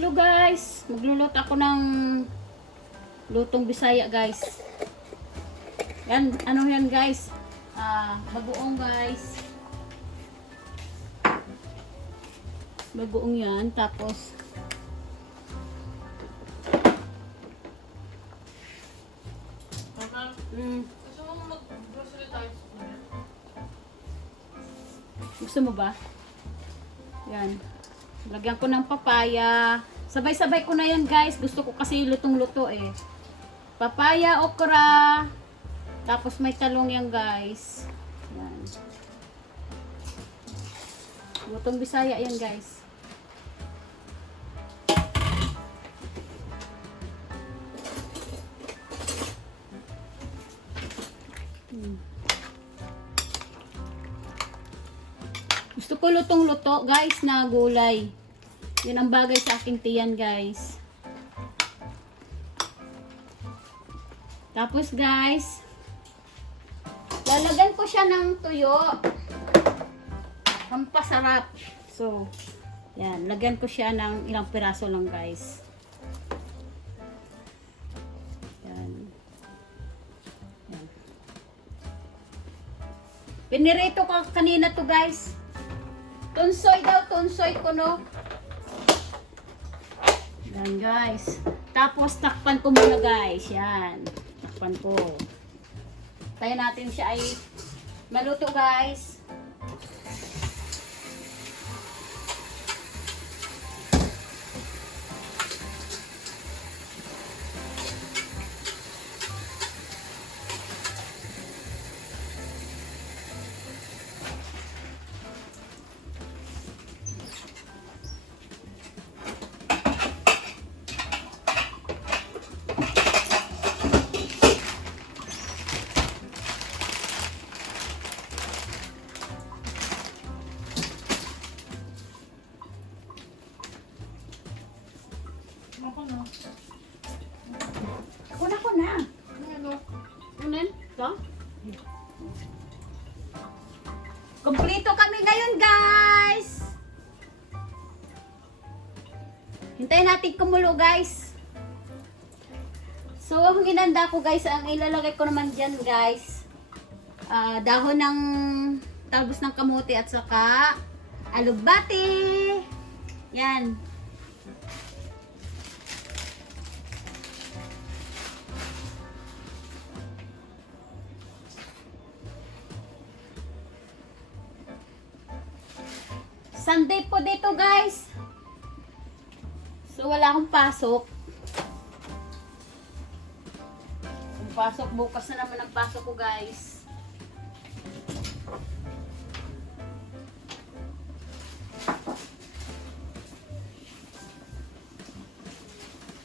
Hello guys, magluluto ako ng lutong Bisaya guys. Yan, ano yan guys? Bagoong guys. Bagoong yan, tapos Gusto mo mag-grocery tayo? gusto mo ba? Yan. Lagyan ko ng papaya. Sabay-sabay ko na yan guys. Gusto ko kasi lutong-luto eh. Papaya, okra. Tapos may talong yan guys. Yan. Lutong Bisaya yan guys. Gusto ko lutong-luto guys na gulay. Yun ang bagay sa aking tiyan guys. Tapos guys, lalagyan ko siya ng tuyo. Pampasarap. So, yan. Lagyan ko siya ng ilang piraso lang guys. Yan. Yan. Pinirito ko kanina to guys. Tunsoy daw, tunsoy ko no. Yan guys. Tapos takpan ko muna guys. Yan. Takpan ko. Tayo natin siya ay maluto guys. Ako na. Kuna ko na. Ano? Unan? Ito? Kompleto kami ngayon guys. Hintayin natin kumulo guys. So ang inanda ko guys, ang ilalagay ko naman dyan guys, dahon ng talbos ng kamote at saka alugbati. Yan. Sunday po dito guys. So wala akong pasok. Kung pasok bukas na naman ang pasok ko guys.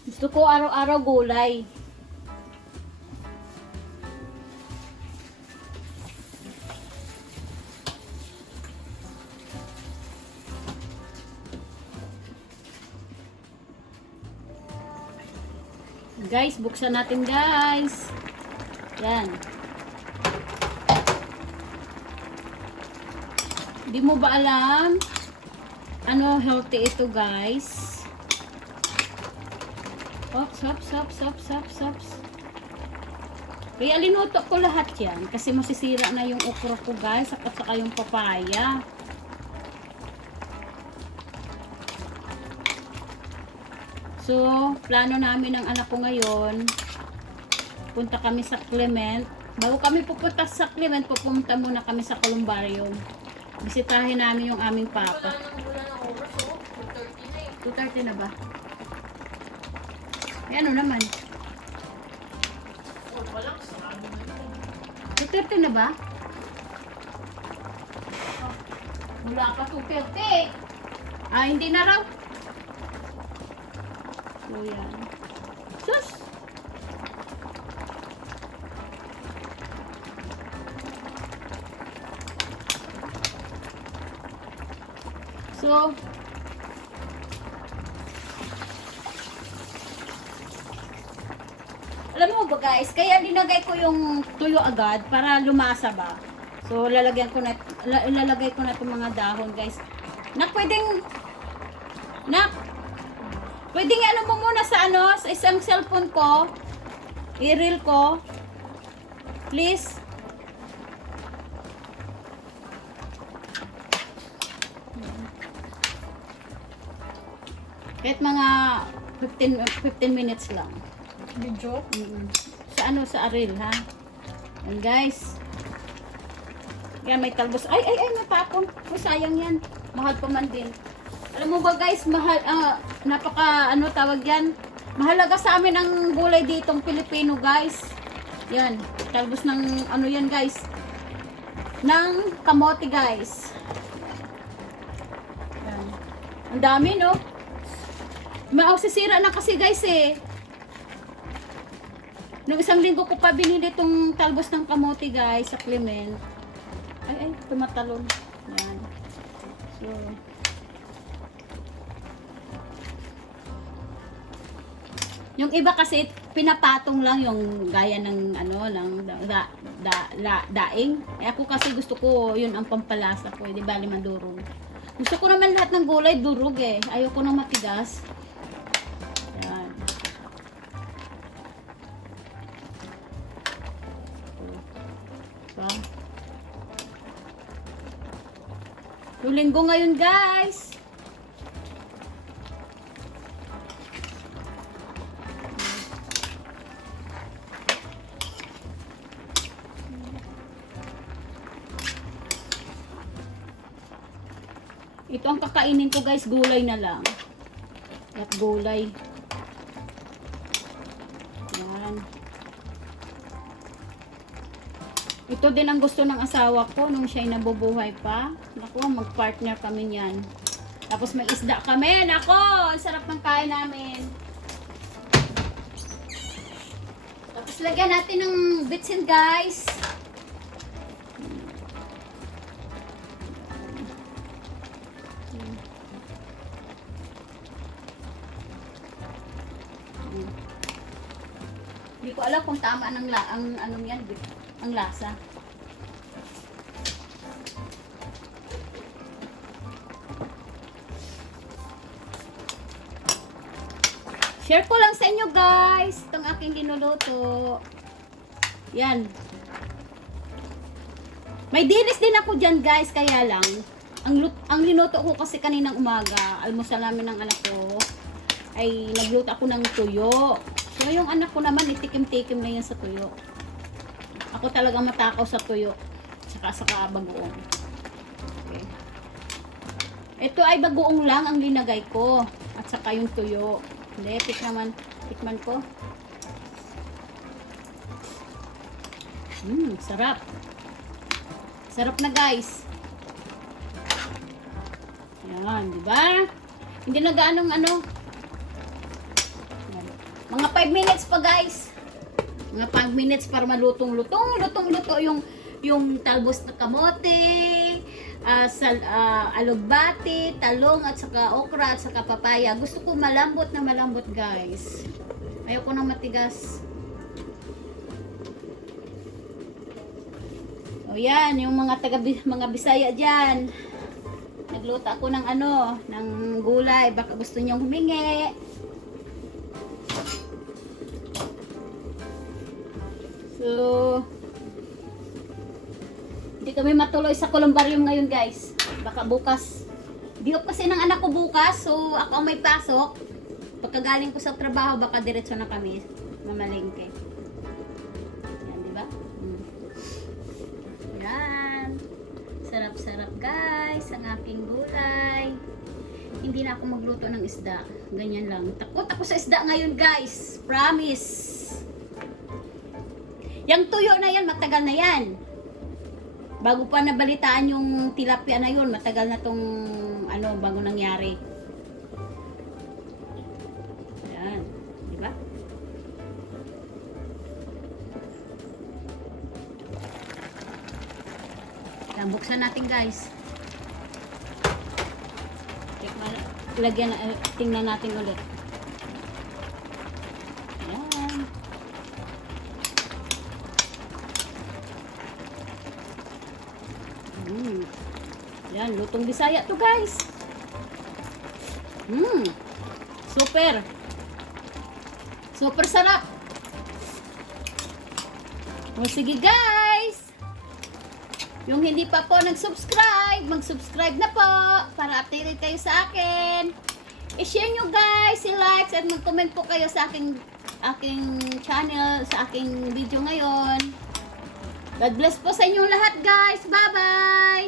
Gusto ko araw-araw gulay. Guys, buksan natin guys. Yan. Di mo ba alam ano healthy ito guys? Hops. Kaya linuto ko lahat yan kasi masisira na yung okra ko guys at saka yung papaya. So, plano namin ng anak ko ngayon, punta kami sa Clement. Bago kami pupunta sa Clement, pupunta muna kami sa Columbarium. Bisitahin namin yung aming papa. Wala nang oras, oh. 2:30 na eh. 2:30 na ba? Ay, ano naman? Oh, walang sabi na yun. 2:30 na ba? Wala pa 2:30. Hindi na raw. So, yan. Sus! So, alam mo ba guys, kaya linagay ko yung tuyo agad para lumasa ba. So, ilalagay ko na itong mga dahon guys. Na pwedeng, Pwedeng ano mo muna sa ano, sa isang cellphone ko. I-reel ko. Please. Kahit mga 15 minutes lang. Video? Sa ano, sa reel, ha? And guys. Yan, may talbos. Ay, natapon. Uy, sayang yan. Mahal pa man din. Alam mo ba guys, mahal, napaka, ano tawag yan? Mahalaga sa amin ang gulay ditong Pilipino guys. Yan, talbos ng, ano yan guys? Ng kamote guys. Yan. Ang dami no? Sisira na kasi guys eh. Nung isang linggo ko pa binili itong talbos ng kamote guys sa Clement. Ay, tumatalon. Yan. So, yung iba kasi pinapatong lang yung gaya ng ano ng daing. Eh ako kasi gusto ko yun ang pampalasa ko, di ba limandurog. Gusto ko naman lahat ng gulay durog eh. Ayoko nang matigas. Yan. So, yung linggo ngayon guys. Ito ang kakainin ko guys, gulay na lang. At gulay. Yan. Ito din ang gusto ng asawa ko nung siya'y nabubuhay pa. Naku, mag-partner kami niyan. Tapos may isda kami. Nako, ang sarap ng kain namin. Tapos lagyan natin ng bitsin guys. Hindi ko alam kung tama ang ano yan, ang lasa. Share ko lang sa inyo guys itong aking linuluto. Yan. May dinis din ako dyan guys, kaya lang ang linuto ko kasi kaninang umaga, almusal namin ng anak ko, ay nagluto ako ng tuyo. So yung anak ko naman itikim-tikim na yan sa tuyo. Ako talaga matakaw sa tuyo. Saka bagoong. Okay. Ito ay bagoong lang ang linagay ko. At saka yung tuyo. Hindi, tikman ko. Sarap. Sarap na guys. Yan, di ba? Hindi na gaanong ano. Mga 5 minutes pa guys. Mga 5 minutes para malutong-lutong. Lutong-luto yung talbos na kamote, alugbati, talong, at saka okra, at saka papaya. Gusto ko malambot na malambot guys. Ayoko nang matigas. O yan, yung mga Bisaya dyan. Nagluto ako ng ano, ng gulay. Baka gusto nyong humingi. So, hindi kami matuloy sa columbarium ngayon guys. Baka bukas. Di-off kasi ng anak ko bukas. So, ako ang may pasok. Pagkagaling ko sa trabaho, baka diretso na kami. Mamalengke. Yan, di ba? Yan. Sarap-sarap guys. Ang aking gulay. Hindi na ako magluto ng isda. Ganyan lang. Takot ako sa isda ngayon guys. Promise. Yang tuyo na yan, matagal na yan. Bago pa nabalitaan yung tilapia na yun, matagal na tong ano, bago nangyari. Yan, di ba? Yan, buksan natin guys. Tingnan natin ulit. Yan. Yan, lutong Bisaya to guys. Super. Super sarap. O sige guys. Yung hindi pa po nag-subscribe, mag-subscribe na po para updated kayo sa akin. I-share nyo guys, i-like at mag-comment po kayo sa aking channel, sa aking video ngayon. God bless po sa inyong lahat guys. Bye-bye!